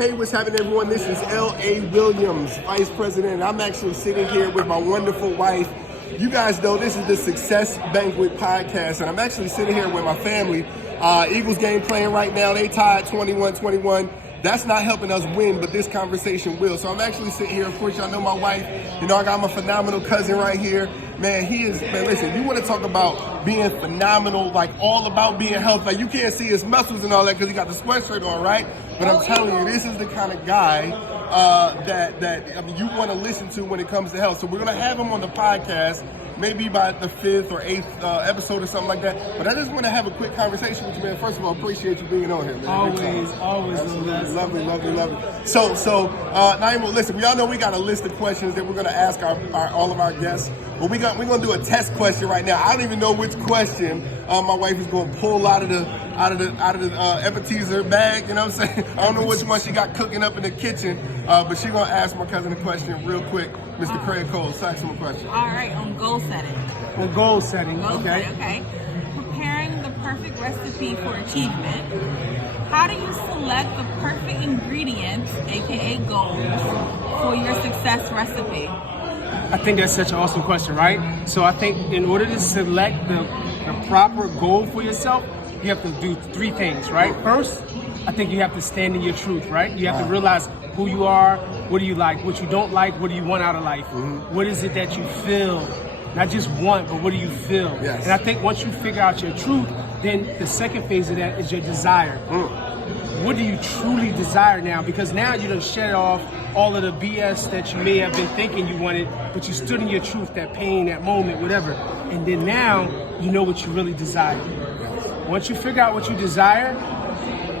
Hey, what's happening, everyone? This is L.A. Williams, Vice President. I'm actually sitting here with my wonderful wife. You guys know this is the Success Banquet podcast, and I'm actually sitting here with my family. Eagles game playing right now. They tied 21-21. That's not helping us win, but this conversation will. So I'm actually sitting here. Of course, y'all know my wife. You know, I got my phenomenal cousin right here. Man, listen, you want to talk about being phenomenal, like all about being healthy. Like, you can't see his muscles and all that because he got the sweatshirt on, right? But I'm telling you, this is the kind of guy that you want to listen to when it comes to health. So we're going to have him on the podcast maybe by the 5th or 8th episode or something like that. But I just want to have a quick conversation with you, man. First of all, appreciate you being on here, man. Always. Lovely. So, Naima, listen, we all know we got a list of questions that we're going to ask all of our guests. But we're going to do a test question right now. I don't even know which question my wife is going to pull out of the appetizer bag. You know what I'm saying? I don't know which one she got cooking up in the kitchen, but she's going to ask my cousin a question real quick. Mr. Craig Cole, ask him a question. All right, on goal setting. Okay. Preparing the perfect recipe for achievement. How do you select the perfect ingredients, aka goals, for your success recipe? I think that's such an awesome question, right? So I think in order to select the proper goal for yourself, you have to do three things, right? First, I think you have to stand in your truth, right? You have to realize who you are, what do you like, what you don't like, what do you want out of life? Mm-hmm. What is it that you feel? Not just want, but what do you feel? Yes. And I think once you figure out your truth, then the second phase of that is your desire. What do you truly desire now? Because now you done shed off all of the BS that you may have been thinking you wanted, but you stood in your truth, that pain, that moment, whatever. And then now you know what you really desire. Once you figure out what you desire,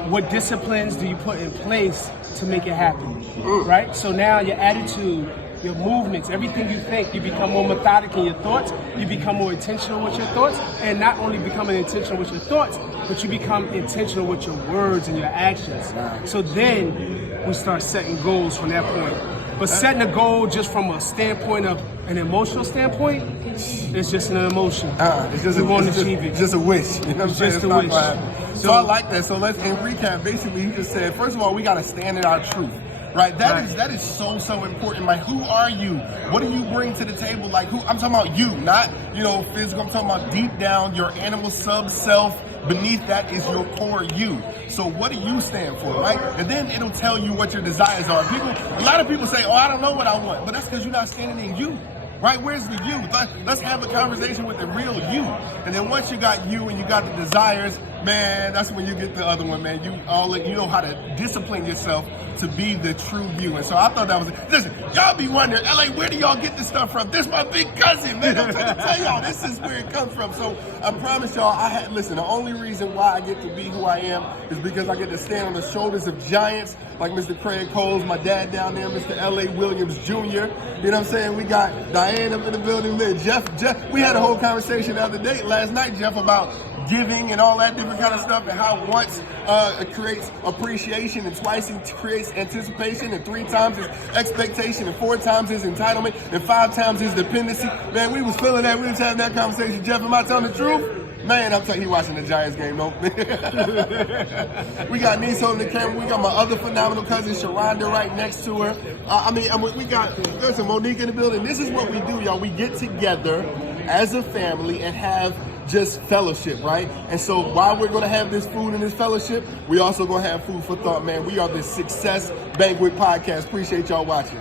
what disciplines do you put in place to make it happen, right? So now your attitude, your movements, everything you think, you become more methodic in your thoughts, you become more intentional with your thoughts, and not only becoming intentional with your thoughts, but you become intentional with your words and your actions. So then we start setting goals from that point. But setting a goal just from a standpoint of an emotional standpoint, it's just an emotion. It's just a wish. You know what I'm saying? Just a wish. So I like that. So let's, in recap, basically he just said, first of all, we got to stand in our truth. Right, that is so important. Like, who are you? What do you bring to the table? Like, who? I'm talking about you, not physical. I'm talking about deep down, your animal self. Beneath that is your core you. So what do you stand for, right? And then it'll tell you what your desires are. A lot of people say, "Oh, I don't know what I want," but that's because you're not standing in you. Right? Where's the you? Let's have a conversation with the real you. And then once you got you and you got the desires, man, that's when you get the other one, man. You know how to discipline yourself to be the true you. And so I thought that was, listen, y'all be wondering, LA, where do y'all get this stuff from? This my big cousin, man. I'm trying to tell y'all, this is where it comes from. So I promise y'all, listen, the only reason why I get to be who I am is because I get to stand on the shoulders of giants like Mr. Craig Coles, my dad down there, Mr. L.A. Williams Jr. You know what I'm saying? We got Diane up in the building, man. Jeff, we had a whole conversation the other day, last night, Jeff, about giving and all that different kind of stuff, and how once it creates appreciation, and twice it creates anticipation, and 3 times is expectation, and 4 times is entitlement, and 5 times is dependency. Man, we was feeling that. We was having that conversation. Jeff, am I telling the truth? Man, I'm telling you, he watching the Giants game, though. We got Niece holding the camera. We got my other phenomenal cousin, Sharonda, right next to her. There's a Monique in the building. This is what we do, y'all. We get together as a family and have just fellowship, right? And so while we're going to have this food and this fellowship, we also going to have food for thought, man. We are the Success Banquet Podcast. Appreciate y'all watching.